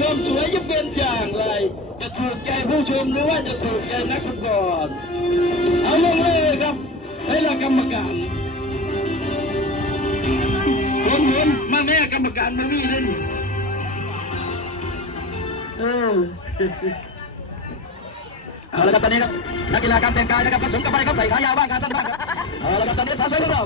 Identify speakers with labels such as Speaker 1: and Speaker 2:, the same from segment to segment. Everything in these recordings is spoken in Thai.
Speaker 1: ความสวยจะเป็นอย่างไร จะถูกใจผู้ชมหรือว่าจะถูกใจนักฟุตบอลเอาลงเลยครับใช้หลักกรรมการผมเห็นมาแม่กรรมการมันมีเลยนี่เออเอาละครับตอนนี้ครับนักกีฬาการแต่งกายนะครับผสมกันไปครับใส่ขายาวบ้างขาสั้นบ้างครับเอาละครับตอนนี้สาวสวยของเรา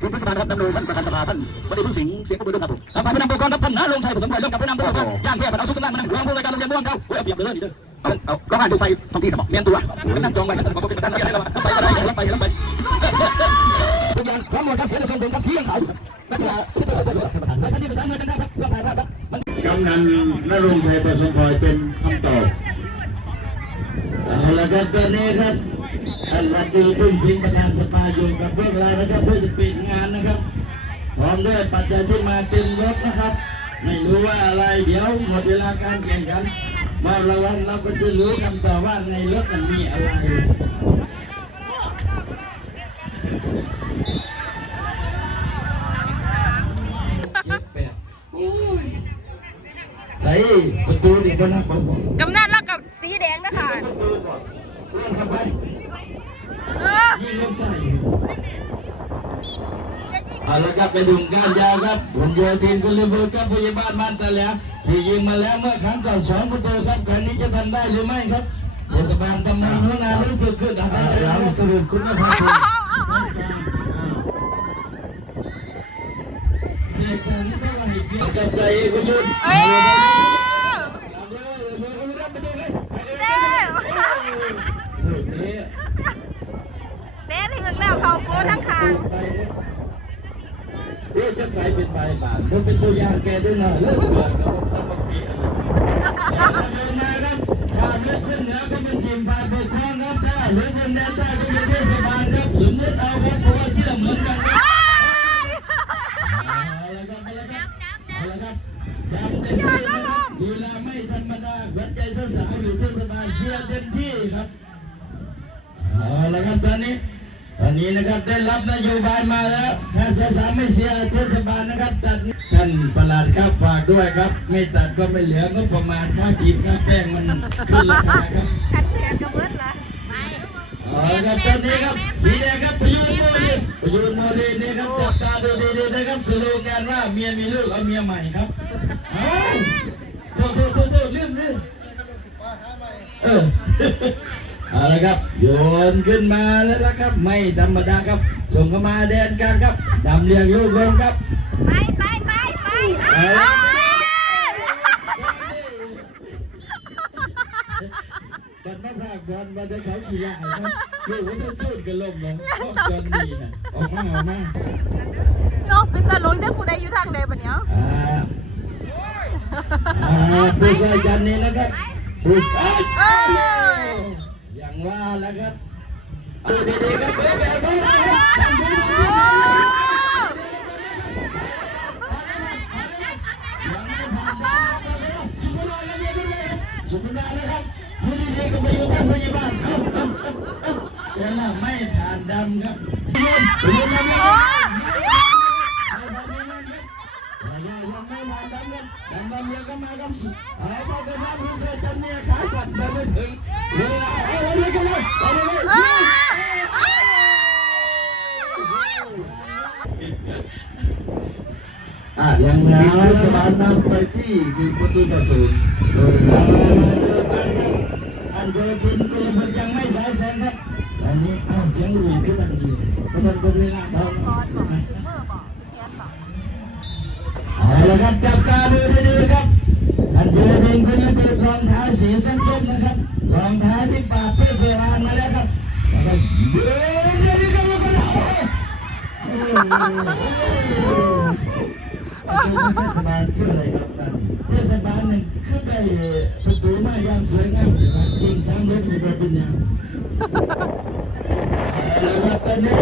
Speaker 2: คุณพิสดารครับนำโดยท่านประธานสภาท่านวันนี้พึ่งสิงเสียงปรบมือด้วยครับผม
Speaker 1: ฝ่ายผู้นำโปรแกรมครับท่านนาลงชัยผสมไวยร่วมกับผู้นำโปรแกรมย่างแพร่เอาสุดสันดานมานั่งรวมผู้รายการโรงเรียนม่วงเขาโอ้ยเอาเปรียบเลยนี่เด้อ
Speaker 2: เอาเอาร้องไห้ดูไฟท้องที่สมอง
Speaker 1: เมียนตัวเป็นนั่งจองไปนั่งสันขอเป็นประธานอะไรเราไปก็ได้รับไปไปทุกอย่างพร้อมหมดครับเสียงทรงผมครับสีขาวครับนักกีฬาที่จะจะจะท่านนี้ประสานมือกันได้ครับรับถ่ายภาครับ
Speaker 3: กำนันนรงชัยประสงค์พลอยเป็นคำตอบเอาละครับตอนนี้ครับ ท่านรัฐดีพึ่งสิงห์ประธานสภาอยู่กับเบื้องหลังนะครับเพื่อจะปิดงานนะครับพร้อมด้วยปัจจัยที่มาเต็มรถนะครับ ไม่รู้ว่าอะไรเดี๋ยวหมดเวลาการแข่งขันมอบรางวัลเราก็จะรู้คำตอบว่าในรถมันมีอะไรใส่ประตูนี่ก็น่าผมบอก
Speaker 4: กำนันแล้วกับสีแดงนะคะ
Speaker 3: ประตูก่อน เอนเข้าไป
Speaker 4: เออ
Speaker 3: นี่ลงใต้เอาละครับไปดูการยาวครับผลโยทินกุลบุตรครับพยาบาลมันตะแล้วที่ยิงมาแล้วเมื่อครั้งก่อนสองประตูครับครั้งนี้จะทำได้หรือไม่ครับเทศบาลตำบลหัวนารู้สึกขึ้นอะไรแล้วสรุปคุณภาพเสียฉันก็ไหลเบี้ยกับใจกุยุทธ์
Speaker 4: เอ้ย
Speaker 3: เดี๋ยวเดี๋ยวเดี๋ยวเดี๋ยวรับไปดูเลย
Speaker 4: เด้อ
Speaker 3: โอ้ยเนี่ย
Speaker 4: เด้ถึงแล้วเขาโก้ทั้งคาง
Speaker 3: เดี๋ยว จะใครเป็นใบบาทมันเป็นตัวอย่างแกได้หน่อยแล้วเสือกับสมปีอะไรเดินมาครับถ้าเลือกขึ้นเหนือก็เป็นทีมฝ่ายปกครองครับถ้าเลือกขึ้นแดนใต้ก็เป็นเทศบาลครับสมมติเอาครับเพราะว่าเสื้อเหมือนกันครับเอาละครับเอาละครับเอาละครับจำได้เลยนะครับเวลาไม่ธรรมดาหัวใจสาวๆอยู่เทศบาลเชียร์เต็มที่ครับเอาละครับตอนนี้ ตอนนี้นะครับได้รับนโยบายมาแล้วถ้าสสามไม่เสียเทศบาลนะครับตัดนี้ท่านประหลัดครับฝากด้วยครับ ไม่ตัดก็ไม่เหลือก็ประมาณค่าจีบค่าแป้งมันขึ้นราคาครับ
Speaker 4: ขัดเถื่อนกับเบิดละไป
Speaker 3: เอาละครับตอนนี้ครับสีแดงครับประยุทธ์โมลีประยุทธ์โมลีนี่ครับจับตาดูดีๆนะครับสโลแกนว่าเมียมีลูกเอาเมียใหม่ครับเอาโทษโทษโทษโทษลืมลืมเออ เอาละครับ โยนขึ้นมาแล้วนะครับ ไม่ธรรมดาครับ ส่งเข้ามาแดนกลางครับดำเรียงลูกลงครับ
Speaker 4: ไปไปไปไปเอ้ย
Speaker 3: บันมาภาคบอลบันจะเขาขี่ยาครับลูกว่าจะสู้กันลมเลยรอบจนดีนะออกมาออกมา
Speaker 4: นกเป็นตาลงจะกูได้อยู่ทางใดปะเนี่ย
Speaker 3: อ่าอ่าผู้ชายจันนี้นะครับผู้ชาย
Speaker 4: เอ้ย
Speaker 3: อย่าง ว่าแล้วครับดูดีๆครับเบ๊ะแบบนี้ครับสุดท้ายนะครับผู้ดีๆก็ไปอยู่ท่านพยาบาลเอ้าเอ้าเอ้าเอ้าเวลาไม่ทานดำครับยืนยืนยืนยืนยังไม่ทานดำครับดำดำเยอะก็มาครับเอาไปเป็นน้ำผู้ชายจันเนี่ยขาสั่นไปไม่ถึงเวลาเอาเลยกันเลยเอาเลย
Speaker 4: เอ้ย
Speaker 3: อะยังแล้วสมานนำไปที่คือประตูต่อศูนย์โดยเราอันเดอร์คุณก็ยังไม่สายแสงครับตอนนี้เอาเสียงหลุดขึ้นมาดีเพราะมันเป็นเวลาเบา
Speaker 4: เอบอกแกนบอก
Speaker 3: เอาละครับจับตาดูดีๆครับอันเดอร์คุณก็ยังเป็นรองเท้าสีส้มๆนะครับรองเท้าที่ปาเพื่อเวลามาแล้วครับแล้วก็เดินเดินเดินกันแล้วโอ้โห เทศบาลชื่ออะไรครับท่านเทศบาลหนึ่งคือได้ประตูมาอย่างสวยงามเลยครับจริงสร้างรถในประตูน้ำแล้วตอนนี้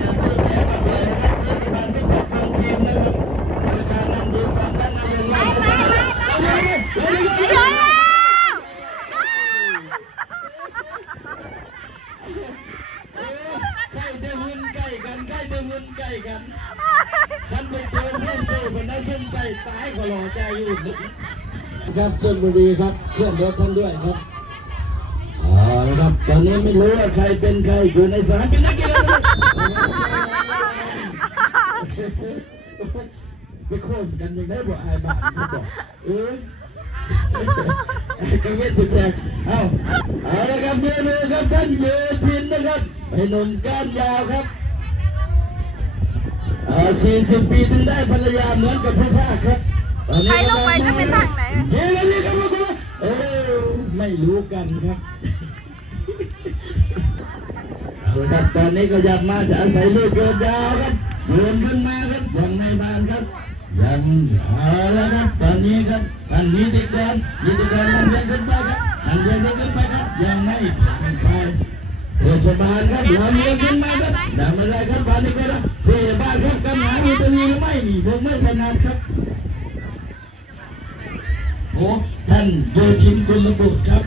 Speaker 3: จะเปิดแถวมาเลยครับเทศบาลก็ปรับปรุงทีมนะครับโดยการนำดูความด้านในอย่างไรนะครับเอาเลยเอาเลยเอาเลย ใกล้จะหุ่นใกล้กันใกล้จะหุ่นใกล้กัน ฉันไปเจอผู้สู้คนนั้นส้มไก่ตายก็รอ
Speaker 2: ใจอยู่ลึก
Speaker 3: ครับชลบุรีครับเคลื่อนรถท่านด้วยครับอาละครับตอนนี้ไม่รู้ว่าใครเป็นใครอยู่ในสนามเป็นนักกีฬาไปโค่นกันยังได้บ่อายบ้านเขาบอกเออก็ไม่ถูกแจกเอาเอาละครับเยอะเลยครับท่านเยทินนะครับไอ้หนุ่มก้านยาวครับอ่า40ปีถึงได้ภรรยาเหมือนกับผู้ภาคครับ
Speaker 4: ใครลงไปจะเป็นทางไหน
Speaker 3: เฮ้ยนี่ครับคุณเออไม่รู้กันครับครับตอนนี้ก็ยับมาจะอาศัยลูกเกินยาวครับเดินขึ้นมาครับยังในบ้านครับยังเอาและครับตอนนี้ครับท่านนิติดกรนิติดกรนำเรียนขึ้นไปครับนำเรียนขึ้นไปครับยังไม่ผ่านไปเทศบาลครับนำเรียนขึ้นมาครับนำอะไรครับผ่านนี้ก็แล้วเทศบาลครับกำหามีตัวนี้หรือไม่นี่ผมไม่ถนัดครับ โอ้ท่านโยทินกุลบุตรครับ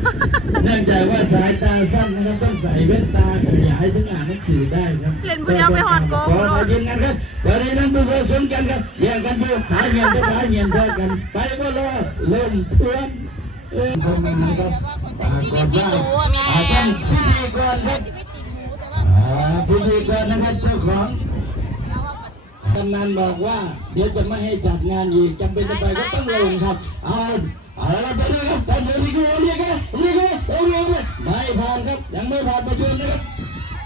Speaker 3: เนื่องจากว่าสายตาสั้นนะครับต้องใส่แว่นตาขยายถึงอ่านหนังสือได้ครับ
Speaker 4: เล่นผู้เดียวไม่หอดโกง
Speaker 3: ขอมายินกันครับตอนนี้นั้นผู้ชมกันครับแย่งกันไปขาเงียนก็ขาเงียนเท่ากัน ไปบ่รอดเริ่มทวนเออทำไมนะครับปรากฏว่าอ่าท่านพิธีกรครับอ่าพิธีกรนะครับเจ้าของกำนันบอกว่า เดี๋ยวจะไม่ให้จัดงานอีกจำเป็นจะไปก็ต้องลงครับ เอาเอา ละครับตอนนี้ครับท่านดี๋ยวนี้ก็เรียกันเรียกกันเอาเรียกกันไม่ผ่านครับยังไม่ผ่านประยุนนะครับ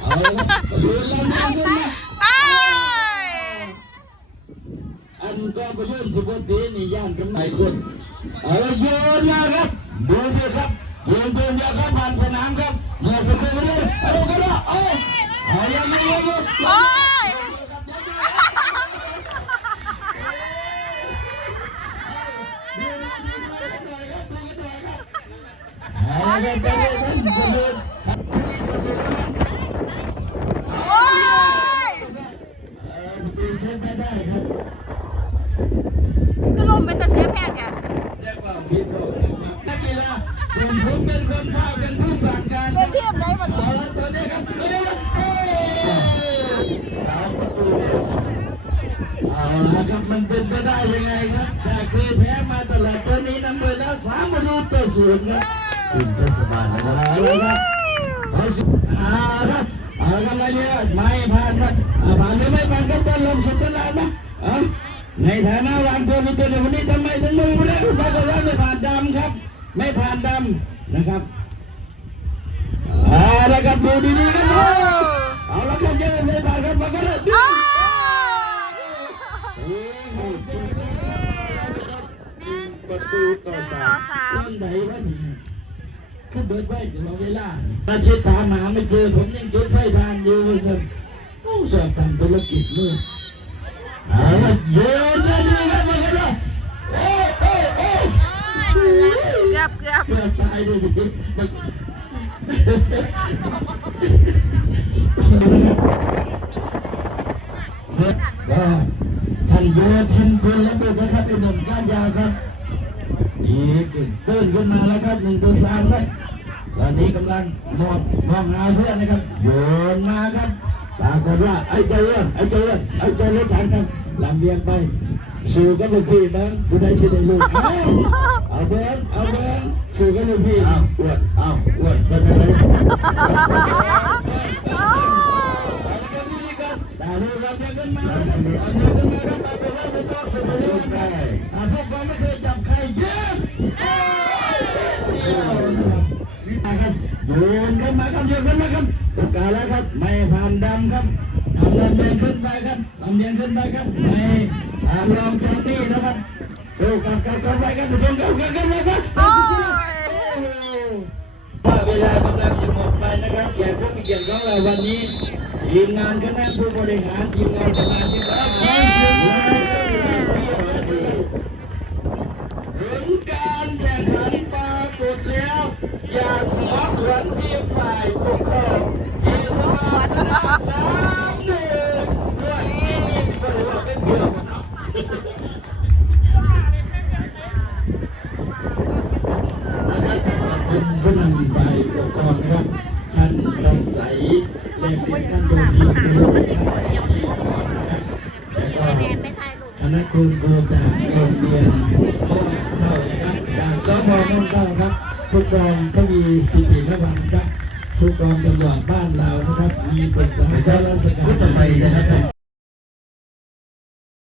Speaker 3: เอาละครับประยุนเราเดินขึ้น
Speaker 4: ไป
Speaker 3: อันก็ประยุนสิบวันตีนี่ย่านกันไม่ขึ้นเอาละโยนมาครับดูสิครับโยนโยนเดียวครับผ่านสนามครับเมื่อสักครู่นี้เอาก็ได้เอาเอาอย่างนี้เอาอย่างนี้
Speaker 4: โอ้ย
Speaker 3: เอาละครับตอนนี้ท่านประยุน
Speaker 4: โอ้ย
Speaker 3: ปีนเช็ดไม่ได้ครับ
Speaker 4: ก็ลมเป็นตะเจี๊ยบแพงแก
Speaker 3: แจ้งความผิดต่อนักกีฬาส่วนเป็นคนพาเป็นผู้สั่งการ
Speaker 4: เล่นเทียมได้หมด
Speaker 3: เละตอนนี้ครับเอ้ยเอ้ยสามประตูเอาละครับมันเป็นไปได้ยังไงครับแต่เคยแพ้มา ศูนย์ครับทีมเทศบาลนะครับเอาละครับเอาสิเอาละเอาละมาเยอะไม่ผ่านครับอ่าผ่านหรือไม่ผ่านก็ต้องลงสุดสนามนะอะในฐานะวางตัวเป็นตัวในวันนี้ทำไมถึงไม่ได้ปรากฏว่าไม่ผ่านดำครับ ไม่ผ่านดำนะครับเอาละครับดูดีๆครับดูเอาละครับเยอะไม่ผ่านครับมาก็ได้
Speaker 4: โอ้ย
Speaker 3: ประตูต่อสาม คนไหนวะเนี่ยขึ้นเบิดไว้ตลอดเวลาอาทิตย์ถามหาไม่เจอผมยังจุดไฟทานอยู่สิโอ้ชอบทำธุรกิจมือเอาละโยนเลยดีครับมากันเลยโอ้โอ้โอ้
Speaker 4: เกือบเกือบ
Speaker 3: เกือบตายเลยท่านโยอะทินคนละเบุกนะครับเป็นหนุ่มก้านยาวครับ ขึ้นมาแล้วครับหนึ่งตัวสามครับตอนนี้กำลังมองมองหาเพื่อนนะครับโยนมาครับปรากฏว่าไอ้เจ้าเอื้อนไอ้เจ้าเอื้อนไอ้เจ้ารถถังครับลำเลียงไปสู่กับลูกพี่บ้างผู้ใดสิได้ลูกเอาเอาเบิ้งเอาเบิ้งสู่กับลูกพี่เอาอ้วนเอาอ้วนเป็นอะไรดาวลูกเราจะขึ้นมาแล้วครับเอาเดินขึ้นมาครับเอาไปว่าไปต้องสมัยนี้ได้อ่าพวกเราไม่เคยจับใครเยอะ ครับโยนขึ้นมาครับโยนขึ้นมาครับโอกาสแล้วครับ ไม่ผ่านดำครับทำลำเลียงขึ้นไปครับลำเลียงขึ้นไปครับไม่ผ่านรองจากนี่นะครับดูกับกับกับไปครับผู้ชมครับกับกับไปครับ
Speaker 4: โอ้ย
Speaker 3: ว่าเวลากำลังจะหมดไปนะครับแขกผู้มีเกียรติของเราวันนี้ทีมงานคณะผู้บริหารทีมงานสมาชิกครับขอเสียงปรบมือสักครั้งเดียวนะดูผลการแข่งขัน ปรากฏแล้ว อยากขอขวัญทีมฝ่ายปกครองเอสมาชนะสามหนึ่งด้วยที่มีบริวารไม่เที่ยวกันเนาะเป็นผู้นำฝ่ายปกครองนะครับท่านทองใสและเป็นท่านโดยทีมผู้บริหารที่ก่อนนะครับแล้วก็
Speaker 4: แนนไปถ่ายรูป
Speaker 3: คณะครูครูจากโรงเรียนบ้านเท่านะครับจากสพม่วงเท่าครับทุกกองทวีสิทธินวันครับทุกกองตำรวจบ้านเรานะครับ มีปรึกษาข้าราชการ
Speaker 2: ต่อไปนะครับ